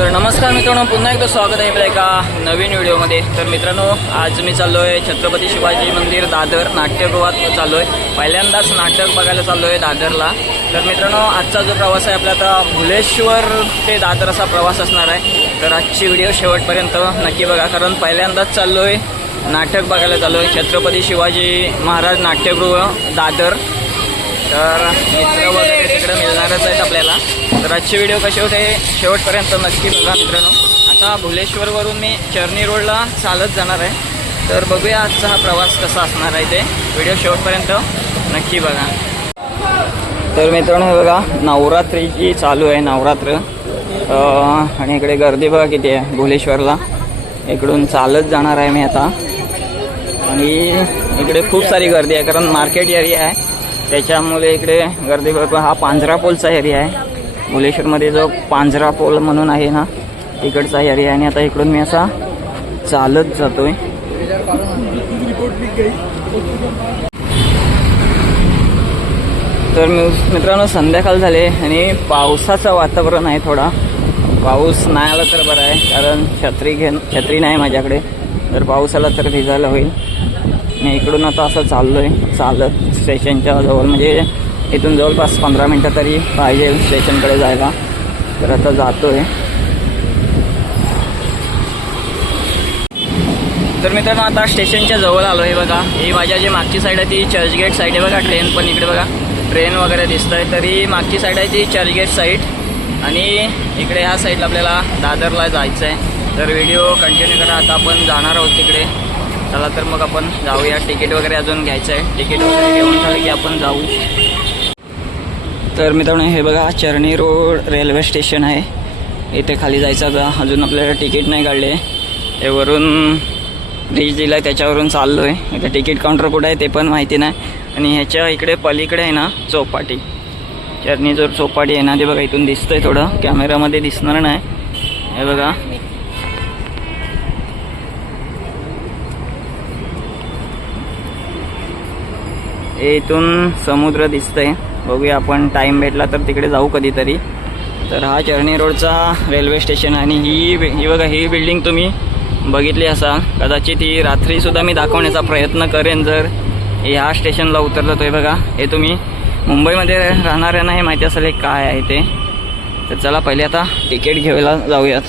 तर नमस्कार मित्रांनो पुन्हा एकदा स्वागत आहे आपल्या एका नवीन व्हिडिओमध्ये. तर मित्रांनो आज मी चाललो आहे छत्रपती शिवाजी मंदिर दादर नाट्यगृहात चाललो आहे पहिल्यांदाच नाटक बघायला चाललो आहे दादरला. तर मित्रांनो आजचा जो प्रवास आहे आपला आता भुलेश्वर ते दादर असा प्रवास असणार आहे. तर आजची व्हिडिओ शेवटपर्यंत नक्की बघा कारण पहिल्यांदाच चाललो आहे नाटक बघायला चाललो आहे छत्रपती शिवाजी महाराज नाट्यगृह दादर. तर मित्र वगैरे तिकडे मिळणारच आहेत आपल्याला. तर आजची व्हिडिओ कसे होते शेवटपर्यंत नक्की बघा मित्रांनो. आता भुलेश्वरवरून मी चर्नी रोडला चालत जाणार आहे. तर बघूया आजचा हा प्रवास कसा असणार आहे ते. व्हिडिओ शेवटपर्यंत नक्की बघा. तर मित्रांनो बघा नवरात्रीची चालू आहे नवरात्र. आणि इकडे गर्दी बघा किती आहे भुलेश्वरला. इकडून चालत जाणार आहे मी आता. आणि इकडे खूप सारी गर्दी आहे कारण मार्केट एरिया आहे. त्याच्यामुळे इकडे गर्दी भरपूर. हा पांजरा पोलचा एरिया आहे. भुलेश्वरमध्ये जो पांजरा पोल म्हणून आहे ना तिकडचा एरिया आहे. आणि आता इकडून मी असा चालत जातोय. तर मी मित्रांनो संध्याकाळ झाले आणि पावसाचं वातावरण आहे थोडा. पाऊस नाही आला तर बरं आहे कारण छत्री घेण छत्री नाही माझ्याकडे. जर पाऊस आला तर भिजायला होईल. मी इकडून आता असं चाललो आहे चालत. स्टेशनच्या जवळ म्हणजे इथून जवळपास पंधरा मिनटं तरी पाहिजे स्टेशनकडे जायला. तर आता जातो आहे तर मित्रांनो आता स्टेशनच्या जवळ आलो आहे बघा. ही माझ्या जी मागची साईड आहे ती चर्चगेट साईड आहे बघा ट्रेन पण इकडे बघा. ट्रेन वगैरे दिसत आहे तरी मागची साईड आहे ती चर्चगेट साईड आणि इकडे ह्या साईडला आपल्याला दादरला जायचं आहे तर व्हिडिओ कंटिन्यू करा. आता आपण जाणार आहोत तिकडे. चला तर मग आपण जाऊया. तिकीट वगैरे अजून घ्यायचं आहे. तिकीट वगैरे घेऊन झालं की आपण जाऊ. तर मित्रांनो हे बघा चरणी रोड रेल्वे स्टेशन आहे. इथे खाली जायचं आता. अजून आपल्याला तिकीट नाही काढले. हे वरून ब्रिज दिला आहे त्याच्यावरून चाललो आहे इथे तिकीट काउंटर कुठं आहे ते पण माहिती नाही. आणि ह्याच्या इकडे पलीकडे आहे ना चौपाटी. चरणी जो चौपाटी आहे ना ते बघा इथून दिसतंय थोडं. कॅमेरामध्ये दिसणार नाही. हे बघा हे इथून समुद्र दिसतंय. बघूया आपण टाईम भेटला तर तिकडे जाऊ कधीतरी. तर हा चरणी रोडचा रेल्वे स्टेशन आणि ही ही बघा ही बिल्डिंग तुम्ही बघितली असाल. कदाचित ही रात्रीसुद्धा मी दाखवण्याचा प्रयत्न करेन जर ह्या स्टेशनला उतरलं तो बघा. हे तुम्ही मुंबईमध्ये राहणाऱ्यांना हे माहिती असेल हे काय आहे ते. तर चला पहिले आता तिकीट घ्यायला जाऊयात.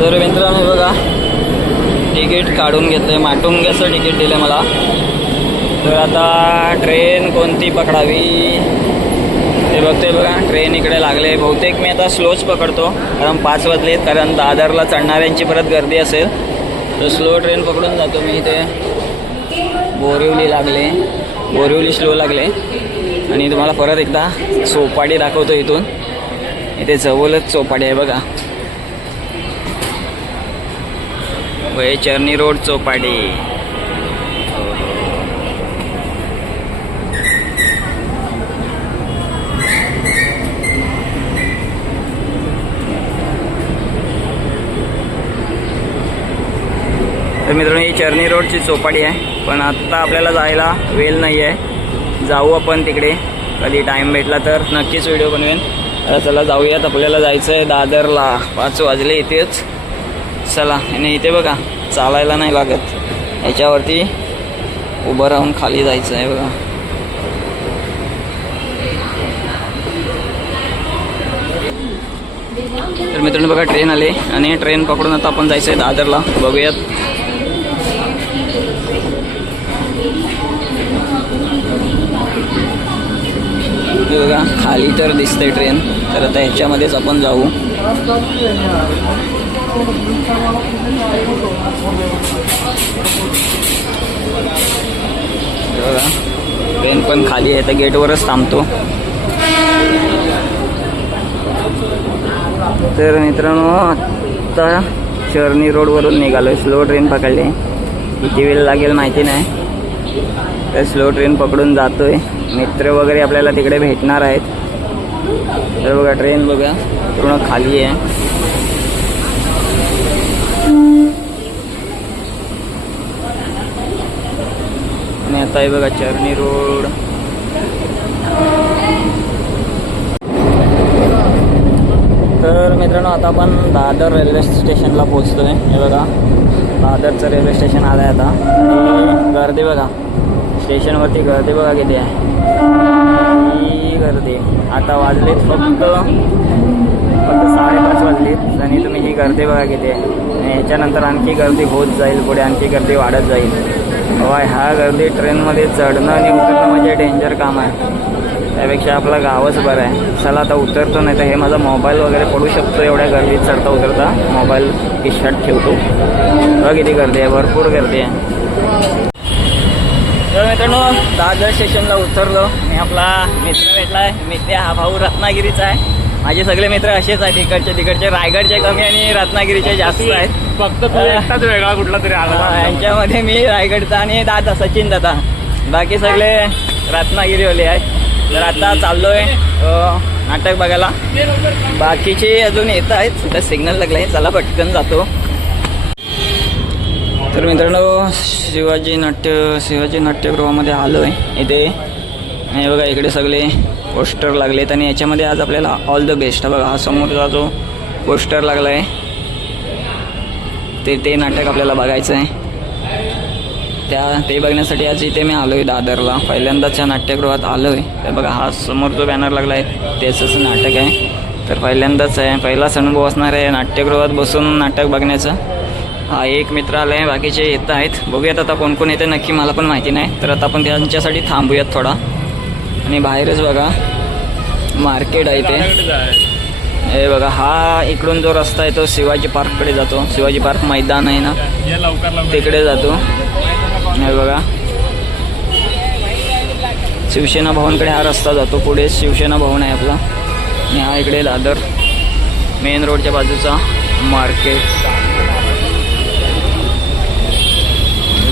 तर मित्रांनो बघा तिकीट काढून घेतलं आहे माटुंग्याचं तिकीट दिलं मला. तर आता ट्रेन कोणती पकडावी? ते बघतोय बघा ट्रेन इकडे लागले. बहुतेक मी आता स्लोच पकडतो कारण पाच वाजलेत कारण दादरला चढणाऱ्यांची परत गर्दी असेल. तर स्लो ट्रेन पकडून जातो मी इथे. बोरिवली लागले. बोरिवली स्लो लागले. आणि तुम्हाला परत एकदा चोपाडी दाखवतो इथून. इथे जवळच चोपाडी आहे बघा. वय चर्नी रोड चोपाडी तर मित्रांनो ही चर्नी रोडची चौपाटी आहे. पण आत्ता आपल्याला जायला वेळ नाही आहे. जाऊ आपण तिकडे. कधी टाईम भेटला तर नक्कीच व्हिडिओ बनवेन. तर चला जाऊयात. आपल्याला जायचं आहे दादरला. पाच वाजले इथेच. चला आणि इथे बघा चालायला नाही लागत. याच्यावरती उभं राहून खाली जायचं आहे बघा. तर मित्रांनो बघा ट्रेन आले. आणि ट्रेन पकडून आता आपण जायचं आहे दादरला. बघूयात. बघा खाली तर दिसते ट्रेन. तर आता ह्याच्यामध्येच आपण जाऊ. बघा ट्रेन पण खाली आहे तर गेटवरच थांबतो. तर मित्रांनो आत्ता चर्नी रोडवरून निघालो स्लो ट्रेन पकडली. किती वेळ लागेल माहिती नाही. तर स्लो ट्रेन पकडून जातो आहे मित्र वगैरे आपल्याला तिकडे भेटणार आहेत. तर बघा ट्रेन बघा पूर्ण खाली आहे. आणि आता हे बघा चर्नी रोड तर मित्रांनो आता आपण दादर रेल्वे स्टेशनला पोचतोय आहे हे बघा दादरचं रेल्वे स्टेशन आलं आहे आता. गर्दी बघा. स्टेशनवरती गर्दी बघा किती आहे. ही गर्दी. आता वाजलेत फक्त फक्त साडेपाच वाजलीत आणि तुम्ही ही गर्दी बघा किती आहे. आणि ह्याच्यानंतर आणखी गर्दी होत जाईल पुढे आणखी गर्दी वाढत जाईल. बाबा ह्या गर्दी ट्रेनमध्ये चढणं आणि उतरणं म्हणजे डेंजर काम आहे. त्यापेक्षा आपलं गावच बरं आहे. चला आता उतरतो नाही तर हे माझा मोबाईल वगैरे पडू शकतो एवढ्या गर्दीत चढता उतरता. मोबाईल किशात ठेवतो. बघा किती गर्दी आहे भरपूर गर्दी आहे. तर मित्रांनो दादर स्टेशनला उतरलो. मी आपला मित्र भेटला आहे मित्र हा भाऊ रत्नागिरीचा आहे. माझे सगळे मित्र असेच आहेत इकडचे तिकडचे. रायगडचे कमी आणि रत्नागिरीचे जास्त आहेत. फक्त वेगळा कुठला तरी आला. यांच्यामध्ये मी रायगडचा आणि दादा सचिन दादा. बाकी सगळे रत्नागिरीवाले आहेत. तर आता चाललोय नाटक बघायला. बाकीचे अजून येत आहेत. सिग्नल लागलाय. चला पटकन जातो. तर मित्रांनो शिवाजी नाट्य शिवाजी नाट्यगृहामध्ये आलो आहे इथे. आणि बघा इकडे सगळे पोस्टर लागलेत आणि याच्यामध्ये आज आपल्याला ऑल द बेस्ट बघा हा समोरचा जो पोस्टर लागला आहे ते ते नाटक आपल्याला बघायचं आहे त्या ते बघण्यासाठी आज इथे मी आलो आहे दादरला. पहिल्यांदाच्या नाट्यगृहात आलो आहे तर बघा हा समोर जो बॅनर लागला आहे त्याचं नाटक आहे. तर पहिल्यांदाच आहे. पहिलाच अनुभव असणार आहे नाट्यगृहात बसून नाटक बघण्याचा. हा एक मित्र आला आहे बाकीचे येत आहेत. बघूयात आता कोण कोण येते नक्की मला पण माहिती नाही. तर आता आपण त्यांच्यासाठी थांबूयात थोडा. आणि बाहेरच बघा मार्केट आहे ते हे बघा हा इकडून जो रस्ता आहे तो शिवाजी पार्ककडे जातो. शिवाजी पार्क मैदान आहे ना? तिकडे जातो. हे बघा. शिवसेना भवनकडे हा रस्ता जातो. पुढे शिवसेना भवन आहे आपला. आणि हा इकडे दादर. मेन रोडच्या बाजूचा मार्केट.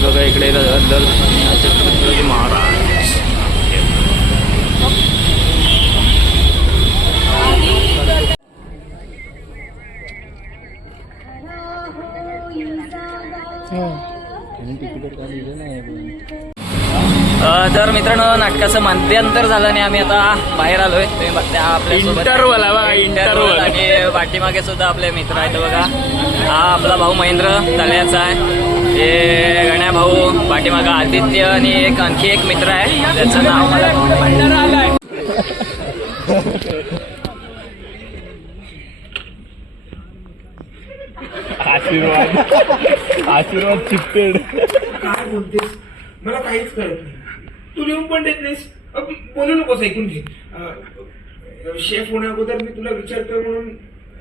बघा इकडे हा छत्रपती महाराज. अ, तर मित्रांनो नाटकाचं मध्यांतर झालं आणि आम्ही आता बाहेर आलोय. तुम्ही बघता आपल्या. आणि पाठीमागे सुद्धा आपले मित्र आहेत बघा. हा आपला भाऊ महेंद्र तळ्याचा आहे. हे गण्या भाऊ पाठीमागा आदित्य आणि एक आणखी एक मित्र आहे त्याचं नाव मला आशीर्वाद. आशीर्वाद चित्तेड. काय बोलतेस? मला काहीच कळत नाही. तू लिहून पण देत नाहीस. बोलू नकोस ऐकून घे. शेफ होण्या अगोदर मी तुला विचारतोय म्हणून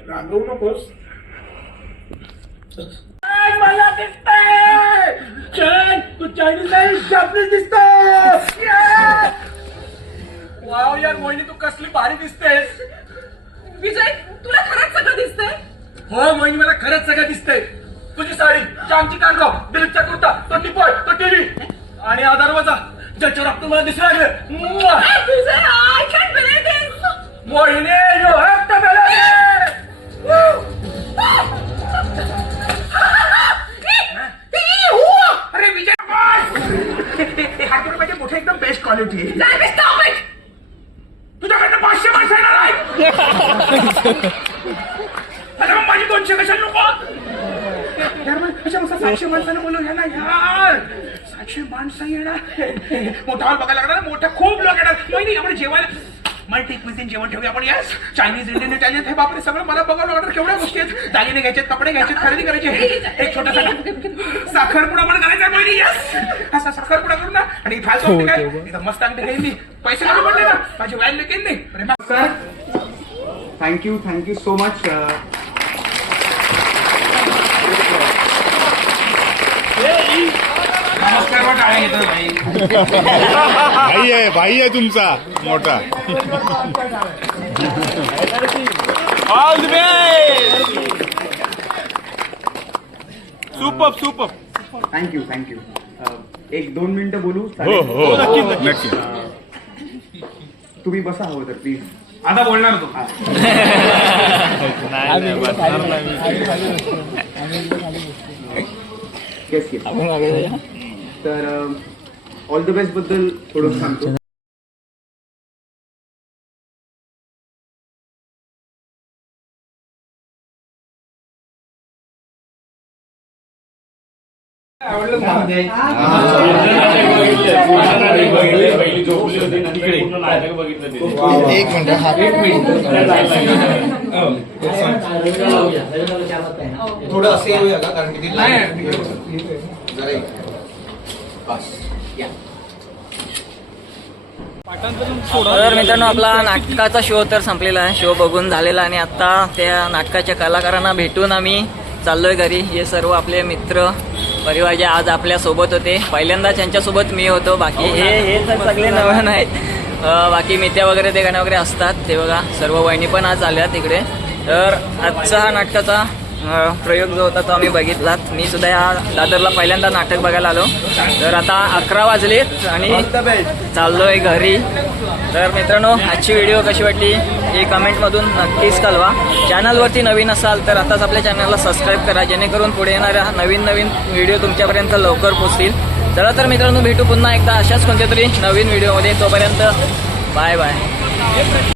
रागवू नकोस. मला दिसतंय. चल तू चायनीज नाही जापनीज दिसतोय वाव यार मोहिनी तू कसली भारी दिसतेस. विजय तुला खरंच सगळं दिसतंय? हो मोहिनी मला खरंच सगळं दिसतंय. तुझी साडी चांगची कांडगाव दिलीपचा कुर्ता तो टिपॉय तो टीव्ही. आणि हा दरवाजा ज्याच्यावर आपण मला दिसू लागलं. मोहिनी you क्वालिटी आहे! तुझ्याकडनं पाचशे माणसं येणार आहेत! माझी दोनशे कशाला नको? मस्त सातशे माणसानं बोलू ना यार! सातशे माणसं येणार मोठा हॉल बघायला लागणार मोठा खूप लोक येणार. नाही आपण जेवायला मल्टी मध्ये जेवण ठेवूया आपण यस चायनीज इंडियन इटालियन हे बापरे सगळं मला बघायला ऑर्डर केवढ्या गोष्टी आहेत. दागिने घ्यायचे कपडे घ्यायचे खरेदी करायचे. एक छोटासा साखरपुडा पण करायचा पहिली यस असा साखरपुडा करू ना आणि फास्ट होते काय? इथं मस्त अंगठी घेईन मी. पैसे कमी पडले ना. माझी व्हॅल्यू केली नाही अरे sir thank you thank you so much नमस्कार बा, टाळ्या घेतोय भाई. भाई आहे भाई आहे तुमचा मोठा. All the super super thank you thank you एक दोन मिनिटं बोलू? हो चालेल? हो नक्की नक्की तुम्ही बसा हवं तर प्लीज आता बोलणार तो. नाही नाही, बसणार नाही. येस येस तर ऑल द बेस्टबद्दल थोडं सांगतो. एक मिनिट हा थोडं असं येऊया का कारण किती जरा एक. बस या तर मित्रांनो आपला नाटकाचा शो तर संपलेला आहे शो बघून झालेला आणि आता त्या नाटकाच्या कलाकारांना भेटून आम्ही चाललोय घरी. हे सर्व आपले मित्र परिवार जे आज आपल्यासोबत होते. पहिल्यांदा त्यांच्यासोबत मी होतो. बाकी हे हे तर सगळे नवीन आहेत बाकी मित्या वगैरे ते गाणं वगैरे असतात. ते बघा सर्व वहिनी पण आज आल्या तिकडे तर आजचा हा नाटकाचा प्रयोग जो होता तो आम्ही बघितलात. मी सुद्धा या दादरला पहिल्यांदा नाटक बघायला आलो. तर आता अकरा वाजलेत आणि चाललोय घरी. तर मित्रांनो आजची व्हिडिओ कशी वाटली? हे कमेंटमधून नक्कीच कळवा. चॅनलवरती नवीन असाल तर आताच आपल्या चॅनलला सबस्क्राईब करा जेणेकरून पुढे येणाऱ्या नवीन नवीन व्हिडिओ तुमच्यापर्यंत लवकर पोचतील चला तर मित्रांनो भेटू पुन्हा एकदा अशाच कोणत्या तरी नवीन व्हिडिओमध्ये तोपर्यंत बाय बाय